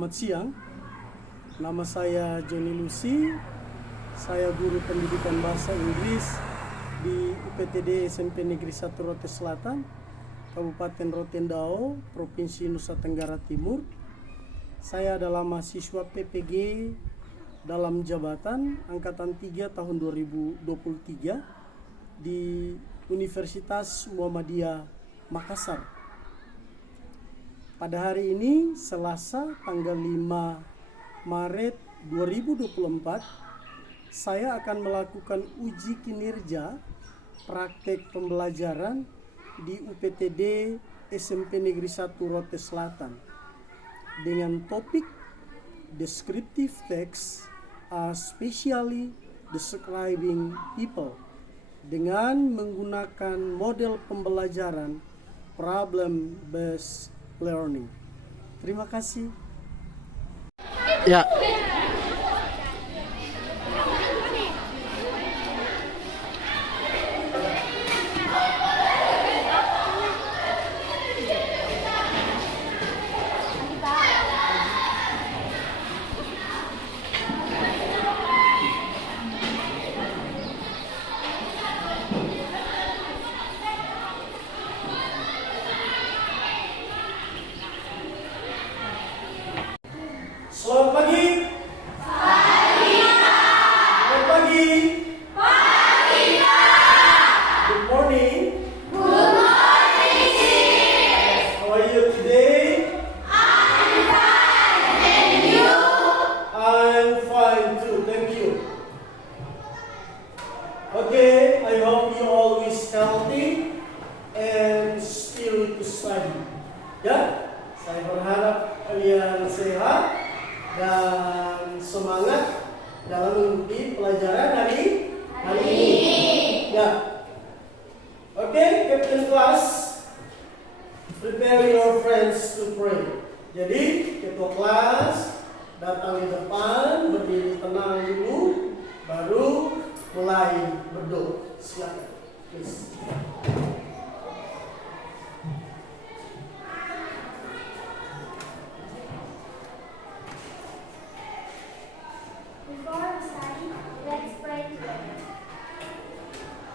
Selamat siang, nama saya Johnny Lucy. Saya guru pendidikan bahasa Inggris di UPTD SMP Negeri 1 Rote Selatan, Kabupaten Rotendao, Provinsi Nusa Tenggara Timur. Saya adalah mahasiswa PPG dalam jabatan Angkatan 3 tahun 2023 di Universitas Muhammadiyah Makassar. Pada hari ini, Selasa tanggal 5 Maret 2024, saya akan melakukan uji kinerja praktek pembelajaran di UPTD SMP Negeri 1 Rote Selatan dengan topik Descriptive Text, especially describing people, dengan menggunakan model pembelajaran problem-based learning. Terima kasih. Ya. Selamat pagi. Selamat pagi. Pagi, Pak. Good morning. Good morning, sis. How are you today? I'm fine. And you? I'm fine too. Thank you. Okay, I hope you always healthy and still to study. Ya, saya berharap kalian sehat dan semangat dalam mengikuti pelajaran hari ini. Ya. Oke, Captain Class, prepare your friends to pray. Jadi, ketua kelas datang di depan, berdiri tenang dulu, baru mulai berdoa. Silakan, please. Before we study, let's pray together.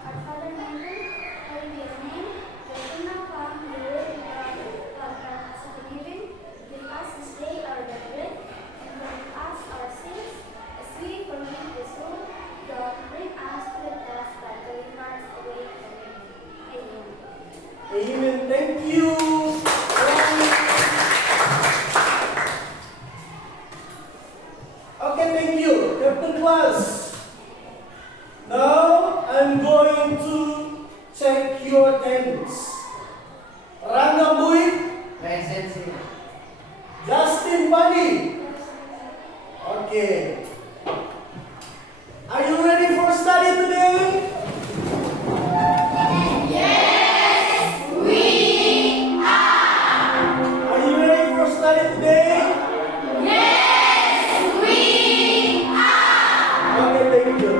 Our Father in heaven, hallowed be your name. Your kingdom come, your will be done on earth as it is in heaven. Give us this day our daily bread, and forgive us our sins, as we forgive those who don't bring us to the test, but deliver us away from evil. Amen. Amen. Thank you. Okay, thank you, Captain Class. Now I'm going to check your attendance. Rangga Bui, Present sih. Justin Padi. Okay. Are you ready for study today? Are you ready for study today? Okay, thank you.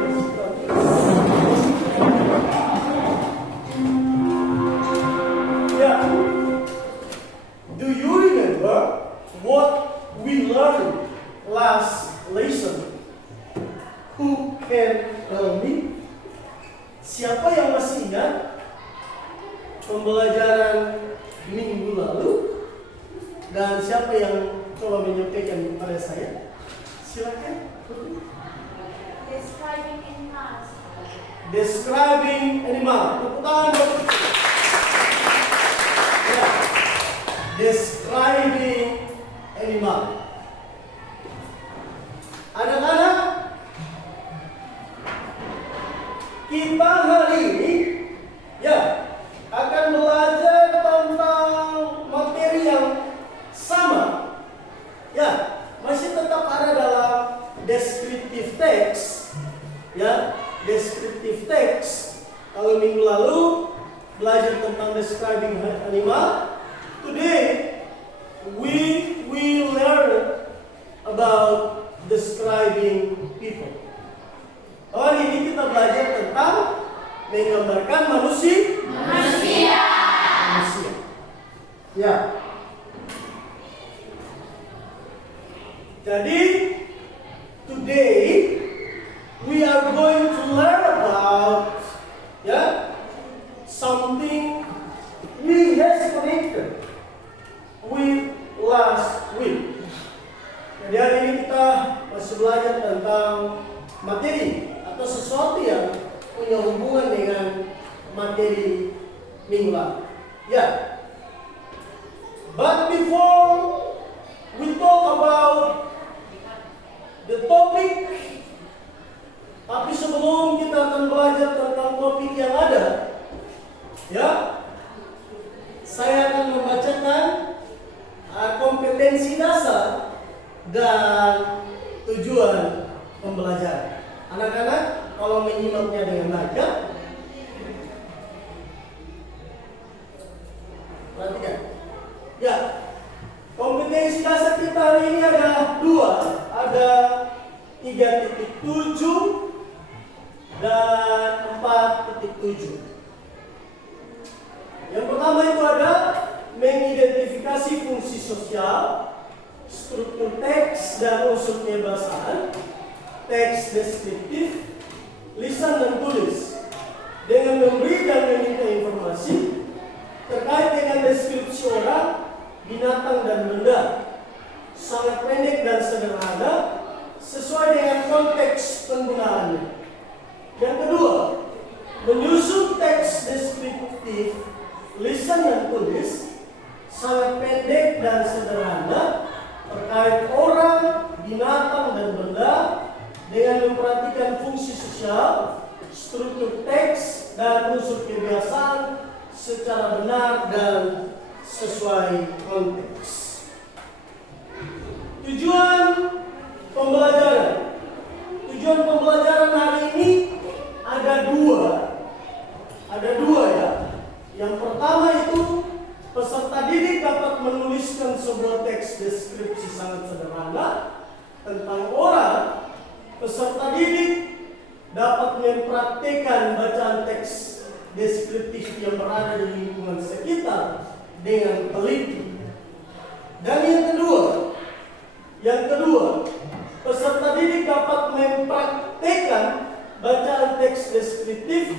Yeah. Do you remember what we learned last lesson? Who can tell me? Siapa yang masih ingat pembelajaran minggu lalu? Dan siapa yang coba menyampaikan kepada saya? Silakan. Describing animals. Describing animal. Tepuk tangan buat itu. Ya. Describing animal. Anak-anak, kita hari ini ya akan belajar tentang materi yang sama. Ya, masih tetap ada dalam descriptive text. Ya, descriptive text. Kalau minggu lalu belajar tentang describing animal, today we will learn about describing people. Hari ini kita belajar tentang menggambarkan manusia. Ya. Jadi, today we are going to learn about something we has connected with last week. Jadi hari ini kita masih belajar tentang materi atau sesuatu yang punya hubungan dengan materi minggu lalu. But before we talk about the topic, tapi sebelum kita akan belajar tentang topik yang ada, saya akan membacakan kompetensi dasar dan tujuan pembelajaran. Anak-anak, kalau menyimaknya dengan baik, perhatikan. Kompetensi dasar kita hari ini ada 2, ada 3.7 dan 4.7. Yang pertama itu ada mengidentifikasi fungsi sosial, struktur teks dan unsur kebahasaan, teks deskriptif, lisan dan tulis, dengan memberi dan meminta informasi terkait dengan deskripsi orang, binatang dan benda, sangat pendek dan sederhana, sesuai dengan konteks penggunaannya. Yang kedua, menyusun teks deskriptif, lisan dan tulis, sangat pendek dan sederhana, terkait orang, binatang dan benda, dengan memperhatikan fungsi sosial, struktur teks dan unsur kebiasaan secara benar dan sesuai konteks. Tujuan pembelajaran. Tujuan pembelajaran hari ini ada dua ya. Yang pertama itu peserta didik dapat menuliskan sebuah teks deskripsi sangat sederhana tentang orang. Peserta didik dapat mempraktikkan bacaan teks deskriptif yang berada di lingkungan sekitar dengan teliti. Dan yang kedua, peserta didik dapat mempraktikkan bacaan teks deskriptif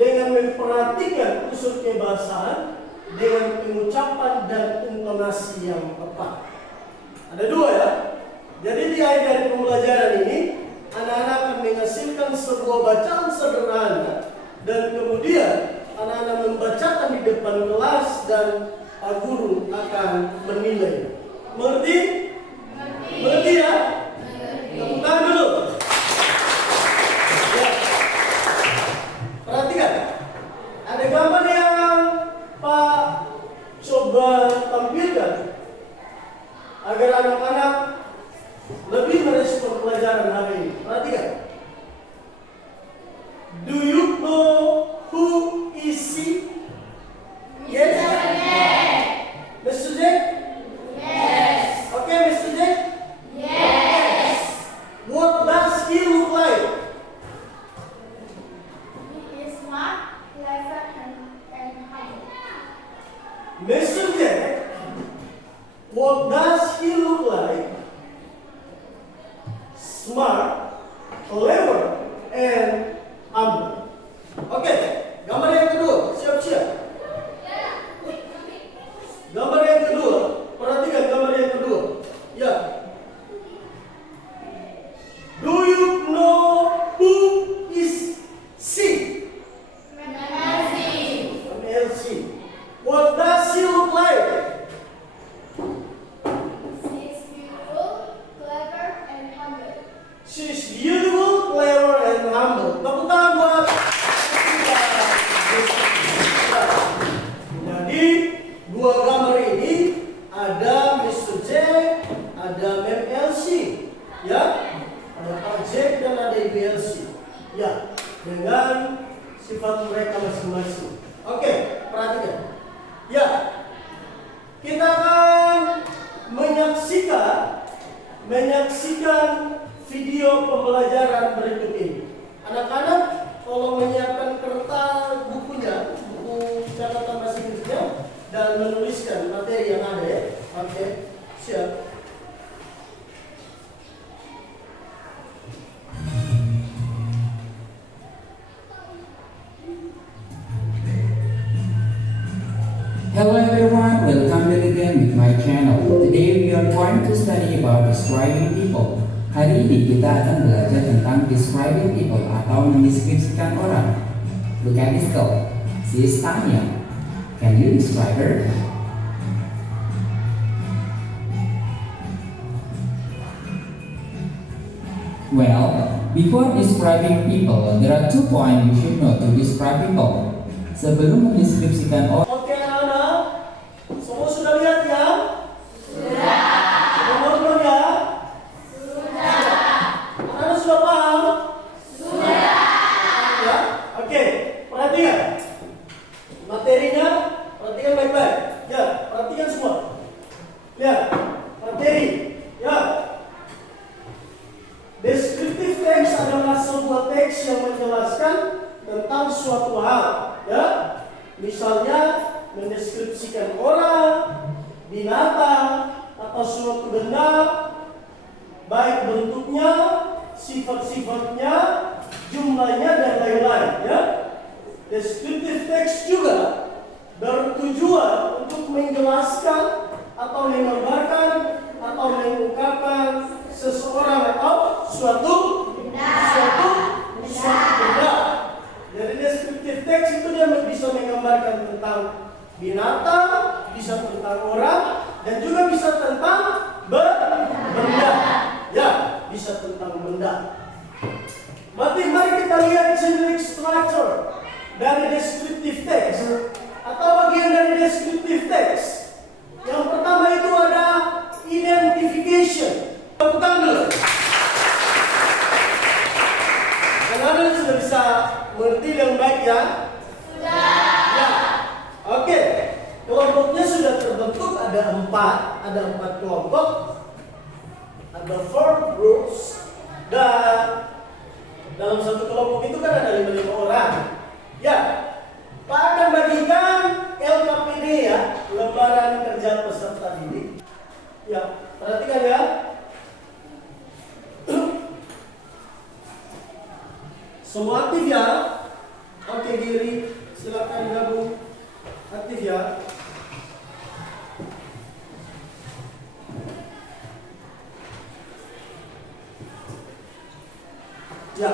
dengan memperhatikan unsur kebahasaan dengan pengucapan dan intonasi yang tepat. Ada 2 ya. Jadi di akhir dari pembelajaran ini, anak-anak akan menghasilkan sebuah bacaan sederhana dan kemudian anak-anak membacakan di depan kelas dan Pak Guru akan menilai. Mengerti? Mengerti ya? Tepuk tangan dulu. Perhatikan. Ada gambar yang Pak coba tampilkan agar anak-anak lebih merespon pelajaran hari ini. Perhatikan. Do you know who is she? Yes? Mr. Jack? Yes. Okay, Mr. Jack? Yes. What does he look like? He is smart, clever, and humble. Mr. Jack, what does he look like? Smart, clever, and humble. Oke, gambar yang kedua, siap-siap. Gambar yang kedua, perhatikan gambar yang kedua. Ya. Do you know who is she? MLC. What does she look like? She is beautiful, clever, and humble. She is beautiful, clever, and humble. Tepuk tangan buat. Jadi 2 gambar ini ada Mr. Jack, ada Mem Elsie, ya, ada Pak Jack dan ada Ibu Elsie, ya, dengan sifat mereka masing-masing. Oke, perhatikan, ya, kita akan menyaksikan video pembelajaran berikut ini. Anak-anak, kalau menyiapkan kertas bukunya, buku catatan bahasa Inggrisnya, dan menuliskan materi yang ada ya. Oke, siap. kita akan belajar tentang describing people atau mendeskripsikan orang. Look at this girl. She is Tanya. Can you describe her? Well, before describing people, there are 2 points you should know to describe people. Sebelum mendeskripsikan orang, Oke anak-anak, semua sudah lihat ya? Sudah. Sudah nonton ya? Sudah. Anak-anak sudah paham? Sudah. Ya, oke. Perhatikan materinya, perhatikan baik-baik. Ya, perhatikan semua. Lihat materi. Ya. Descriptive text adalah sebuah teks yang menjelaskan tentang suatu hal. Ya, misalnya mendeskripsikan orang, binatang, atau suatu benda, baik bentuknya, sifat-sifatnya, jumlahnya, dan lain-lain. Ya, descriptive text juga bertujuan untuk menjelaskan atau menggambarkan atau mengungkapkan seseorang atau suatu benda. Jadi descriptive text itu dia bisa menggambarkan tentang binatang, bisa tentang orang, dan juga bisa tentang benda. Ya, bisa tentang benda. Berarti mari kita lihat generic structure dari descriptive text atau bagian dari descriptive text. Yang pertama itu ada identification. Tepuk tangan dulu. Anak-anak sudah bisa mengerti dengan baik ya? Sudah. Ya. Oke. Kelompoknya sudah terbentuk, ada 4 kelompok. Ada 4 groups. Dan dalam satu kelompok itu kan ada 5 orang. Ya. Pak akan bagikan LKPD ya, lembaran kerja peserta didik. Ya, perhatikan ya. Semua aktif ya? Oke Giri, silakan gabung. Aktif ya. Ya.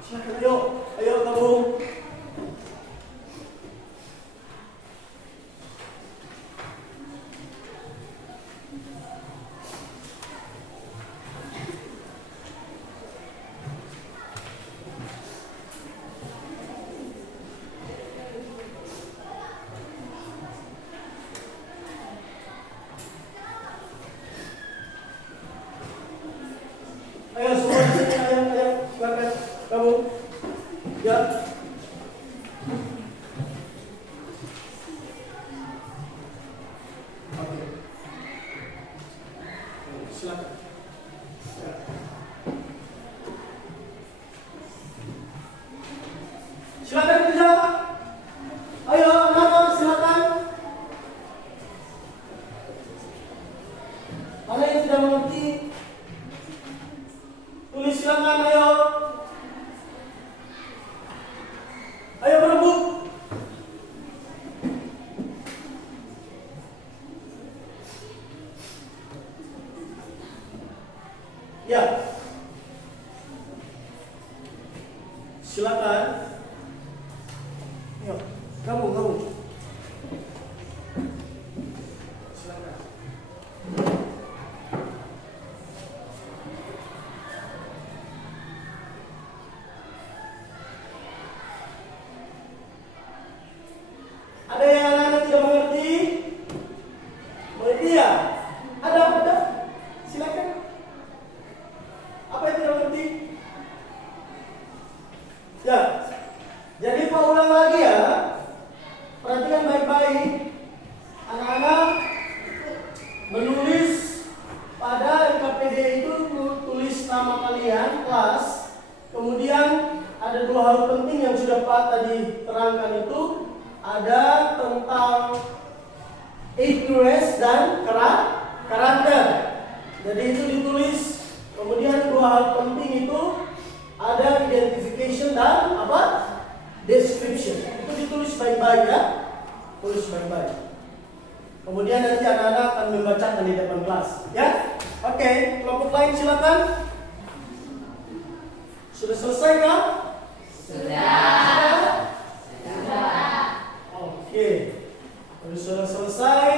Silakan ayo gabung. Ayo semua di sini, ayo, silakan gabung. Ya. Oke. Silakan. Ya. Silakan kerja. Ayo, anak-anak silakan. Mana yang tidak mengerti? Tulis silakan, ayo. Ayo berebut. Ya. Silakan. Yuk, gabung. Silakan. Ada yang anak-anak tidak mengerti? Mengerti ya? Ada? Silakan. Apa yang tidak mengerti? Ya. Jadi Pak ulang lagi ya. Perhatikan baik-baik. Anak-anak menulis pada LKPD itu tulis nama kalian, kelas. Kemudian ada 2 hal penting yang sudah Pak tadi terangkan itu. Ada tentang address dan karakter. Jadi itu ditulis. Kemudian 2 hal penting itu ada identification dan apa? Description. Itu ditulis baik-baik ya. Tulis baik-baik. Kemudian nanti anak-anak akan membacakan di depan kelas, ya. Oke, kelompok lain silakan. Sudah selesai kah? Sudah. Oke. Kalau sudah selesai,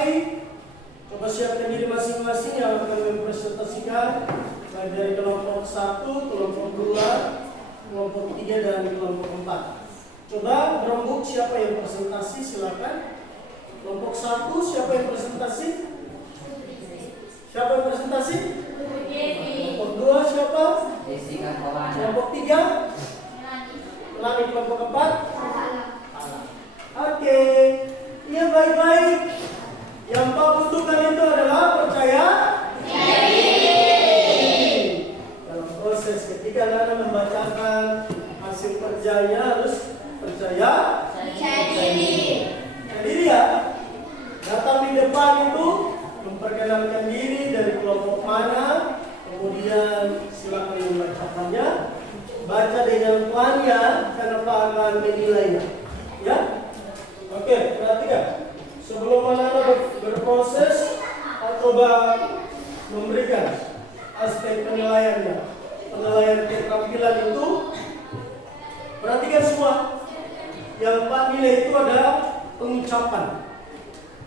coba siapkan diri masing-masing yang akan mempresentasikan baik dari kelompok 1, kelompok 2, kelompok 3 dan kelompok 4. Coba berembuk siapa yang presentasi silakan. Kelompok 1 siapa yang presentasi? Siapa yang presentasi? Kelompok 2 siapa? Jessica Kawana. Kelompok 3? Melani. Kelompok 4? Oke. Iya baik-baik. Yang Pak butuhkan itu adalah percaya diri. Dalam proses ketika Anda membacakan hasil kerjanya harus percaya diri. Jadi ya, datang di depan itu memperkenalkan diri dari kelompok mana, kemudian silakan membacakannya, baca dengan pelan karena Pak akan menilainya. Ya, oke, perhatikan. Sebelum anak-anak berproses, coba memberikan aspek penilaiannya. Penilaian keterampilan itu, perhatikan semua. Yang Pak nilai itu ada pengucapan.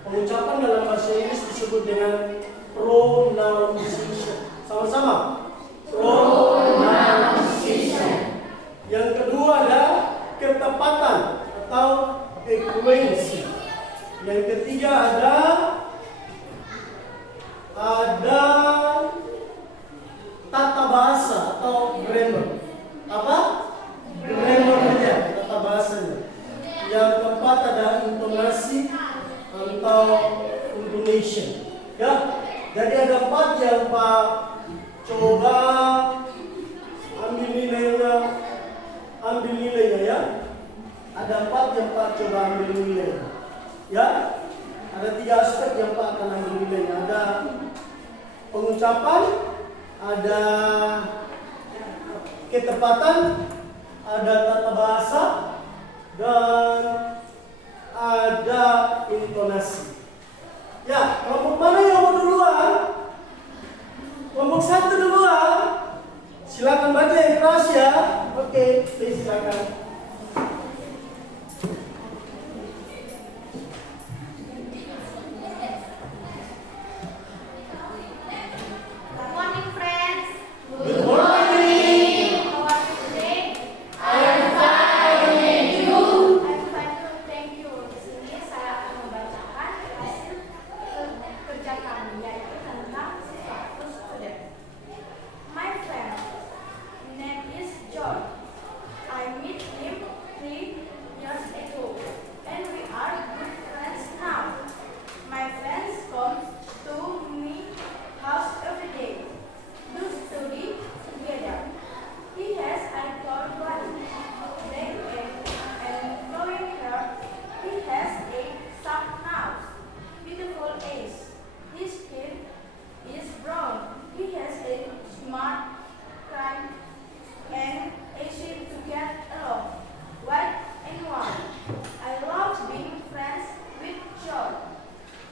Pengucapan dalam bahasa Inggris disebut dengan pronunciation. Sama-sama. Pronunciation. Yang kedua ada ketepatan atau accuracy. Yang ketiga ada tata bahasa atau grammar. Apa? Grammar-nya, tata bahasanya. Yang keempat ada intonasi atau intonation. Ya, jadi ada 4 yang Pak coba ambil nilainya ya. Ada 4 yang Pak coba ambil nilainya. Ya, ada 3 aspek yang Pak akan ambil nilainya. Ada pengucapan, ada ketepatan, ada tata bahasa, dan ada intonasi. Ya, kelompok mana yang mau duluan? Kelompok 1 duluan. Silakan baca yang keras ya. Oke, silakan.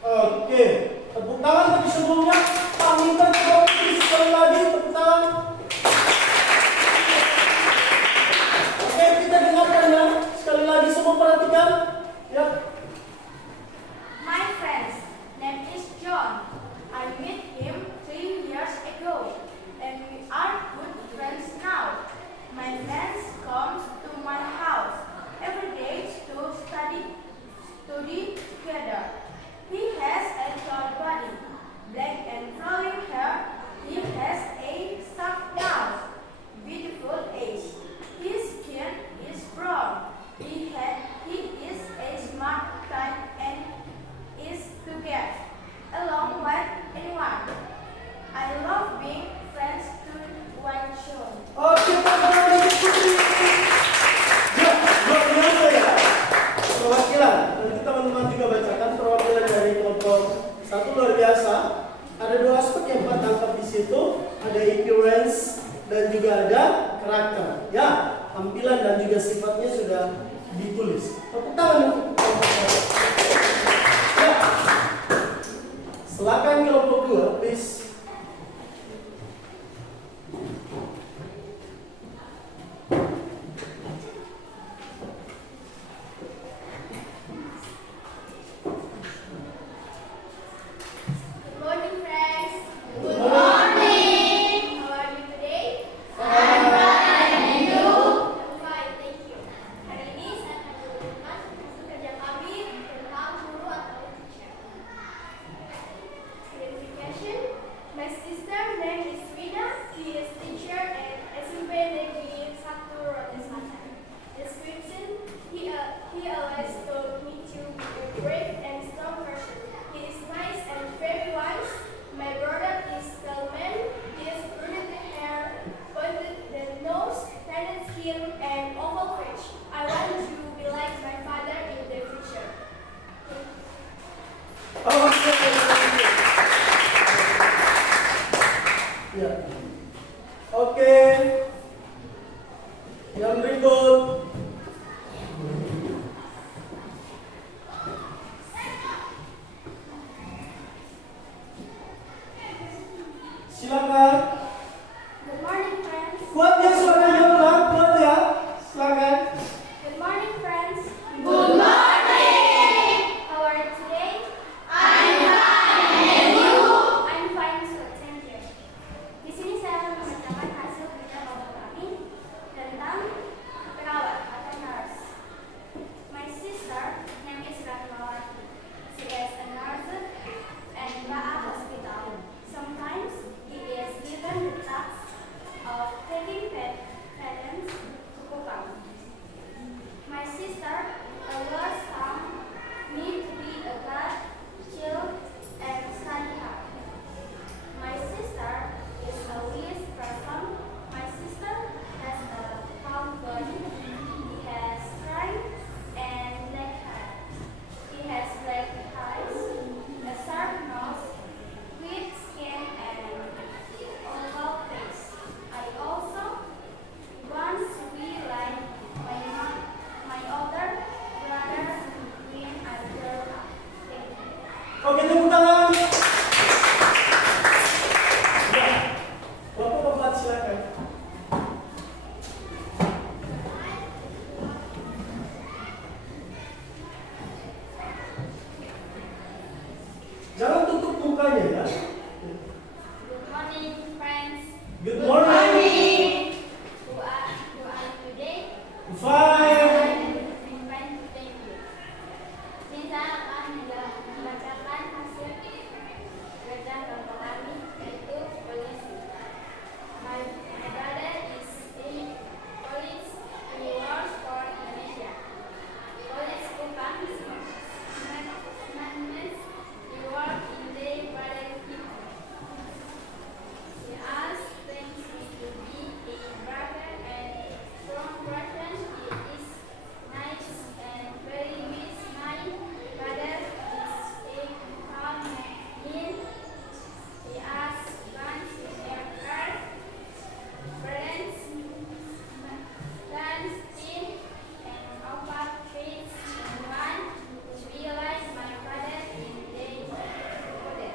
Oke, tepuk tangan tapi sebelumnya Pak minta sekali lagi tepuk tangan. Oke, kita dengarkan ya. Sekali lagi semua perhatikan. Ya. My friend's name is John. I met him 3 years ago, and we are good friends now. My friends comes to my house every day to study together. He has a tall body, black and flowing hair. He has a sharp nose, beautiful eyes. His skin is brown. He is a smart type and is to get along with anyone. I love being friends to one show. Oke, Pak Putri. Ya, luar biasa ya. Perwakilan. Nanti teman-teman juga bacakan perwakilan dari kelompok 1 luar biasa. Ada 2 aspek yang Pak tangkap di situ. Ada appearance dan juga ada karakter. Ya, tampilan dan juga sifatnya sudah ditulis. Tepuk tangan untuk kelompok 1. Ya. Silakan kelompok 2, please. skin, and oval face. I want to be like my father in the future. Oke. Ya. Oke. Yang berikut. Silakan. Good morning, friends. Kuat ya suaranya ulang, kuat ya. Silakan. Good morning, friends. Good morning. How are you today? I'm fine. And you? I'm fine too, thank you. Di sini saya akan membacakan hasil kerja kelompok kami tentang perawat atau nurse. My sister name is Ratnawati. She is a nurse at Ba'a Hospital. Sometimes he is given the task of taking patients to Kupang. My sister always found me to be a good, chill, and study hard. My sister is a wise person. My sister has a calm body. He has strength and black hair. He has black eyes, a sharp nose, with skin and oval face. I also want to be like my older brother when I grow up. Thank you. Oke, tepuk tangan. Ya. Bapak-bapak silakan. Jangan tutup mukanya ya. Good morning, friends. Good morning. Who are you today? Fine. I'm fine, thank you. Ini saya akan membacakan hasil kerja kelompok kami, yaitu polisi. My brother is in police. He works for Indonesia. Police Kupang maintenance. He works in the brother people. He asks things to be a brother and from Russian. He is nice and very nice. My brother is a calm man. He asks once in a car. Friends, dance, team, and open treats. Want to realize my brother in the model.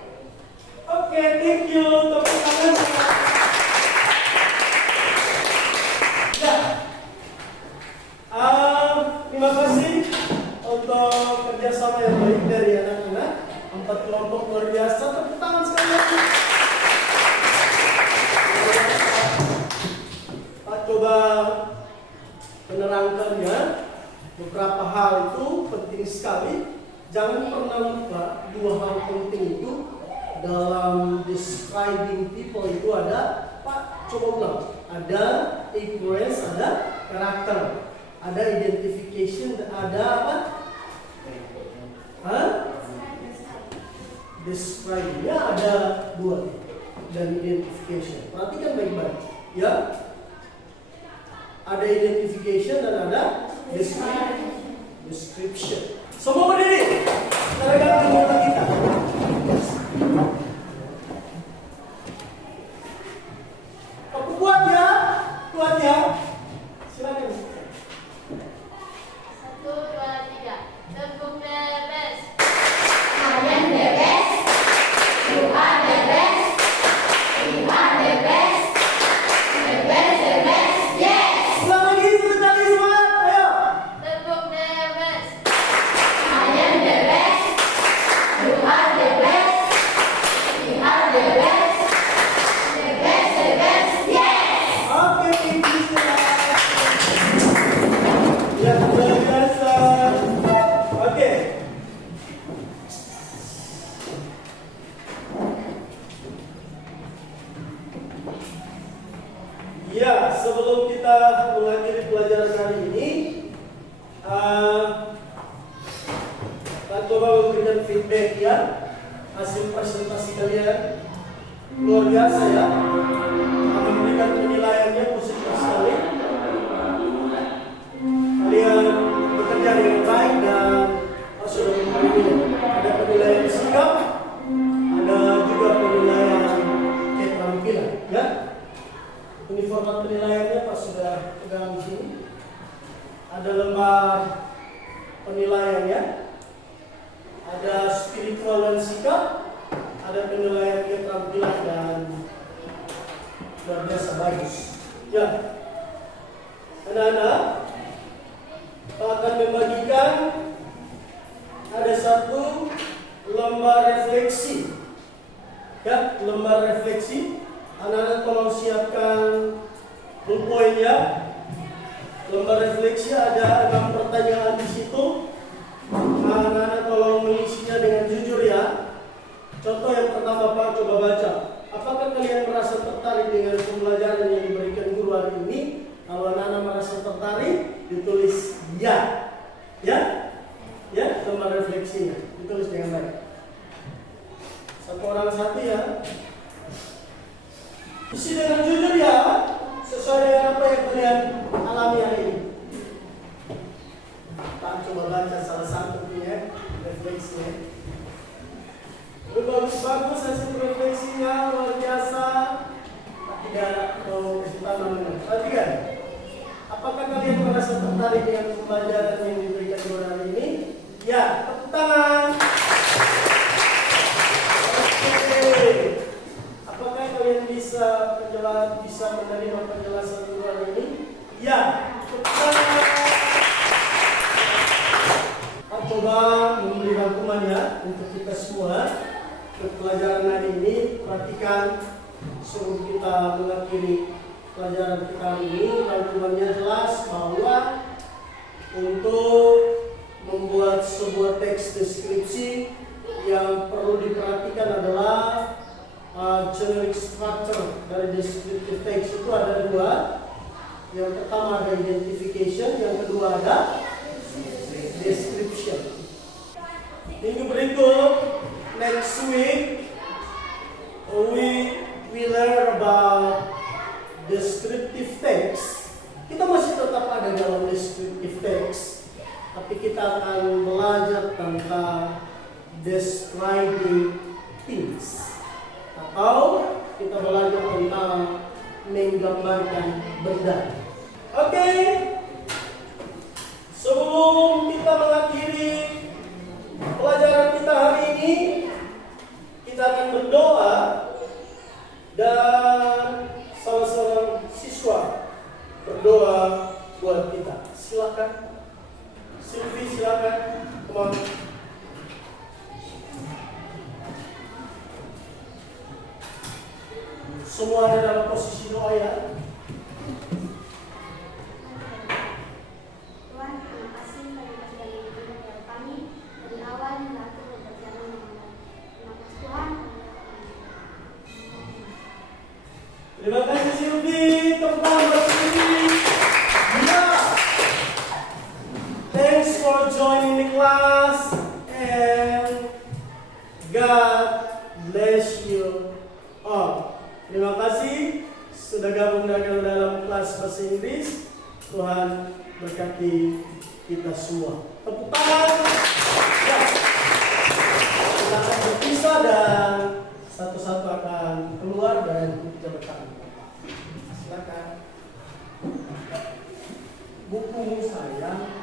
Oke, thank you. Tepuk tangan. Ya. Terima kasih untuk kerjasama yang baik dari anak-anak. 4 kelompok luar biasa. Tepuk tangan sekali lagi. Pak coba menerangkan ya. Beberapa hal itu penting sekali. Jangan pernah lupa 2 hal penting itu dalam describing people itu ada, Pak coba ulang, ada appearance, ada karakter, ada identification, ada apa? Hah? Describing, ya ada 2 dan identification. Perhatikan baik-baik, ya. Ada identification dan ada description. Semua berdiri. Kita regang anggota kita. Aku kuat ya, kuat ya. Silakan. 1, 2, 3. Tepuk the best. I am the best. You are the best. We are the best. The best, the best. Yes. Ulang lagi, sekali semangat. Ayo. Tepuk the best. I am the best. You are the di sini. Ada lembar penilaian ya. Ada spiritual dan sikap, ada penilaian keterampilan dan luar biasa bagus. Ya, anak-anak akan membagikan ada satu lembar refleksi. Ya, lembar refleksi. Anak-anak tolong siapkan bukunya. Lembar refleksi ada 6 pertanyaan di situ. Anak-anak tolong mengisinya dengan jujur ya. Contoh yang pertama Pak, coba baca. Apakah kalian merasa tertarik dengan pembelajaran yang diberikan guru hari ini? Kalau anak-anak merasa tertarik, ditulis ya. Ya? Ya, lembar refleksinya. Ditulis dengan baik. Satu orang satu ya. Isi dengan jujur ya. Sesuai dengan apa yang kalian alami hari ini. Pak, coba baca salah satu punya refleksinya. Bagus-bagus hasil refleksinya, luar biasa. Tidak mau kasih tangan. Perhatikan. Apakah kalian merasa tertarik dengan pembelajaran yang diberikan guru hari ini? Ya, tepuk tangan. Oke. Apakah kalian bisa menerima penjelasan guru hari ini? Ya, tepuk tangan. Pak, coba memberi rangkumannya untuk kita semua. Untuk pelajaran hari ini, perhatikan sebelum kita mengakhiri pelajaran kita hari ini, rangkumannya jelas bahwa untuk membuat sebuah teks deskripsi yang perlu diperhatikan adalah generic structure dari descriptive text itu ada 2. Yang pertama ada identification, yang kedua ada description. Minggu berikut, next week, we learn about descriptive text. Kita masih tetap ada dalam descriptive text, tapi kita akan belajar tentang describing things, atau kita belajar tentang menggambarkan benda. Oke, sebelum kita mengakhiri pelajaran kita hari ini, kita akan berdoa dan salah seorang siswa berdoa buat kita. Silakan, Sylvie, silakan. Come on. Semua ada dalam posisi doa ya. Tuhan, terima kasih pada sudah mengajar kami dari awal hingga akhir berjalan dengan baik. Terima kasih Tuhan. Terima kasih Sylvie, tepuk tangan buat Sylvie. Ya. Thanks for joining the class and God bless you all. Terima kasih sudah gabung dalam kelas bahasa Inggris. Tuhan berkati kita semua. Tepuk tangan. Ya. Kita akan berpisah dan satu-satu akan keluar dan jabatan. Silakan. Bukumu sayang.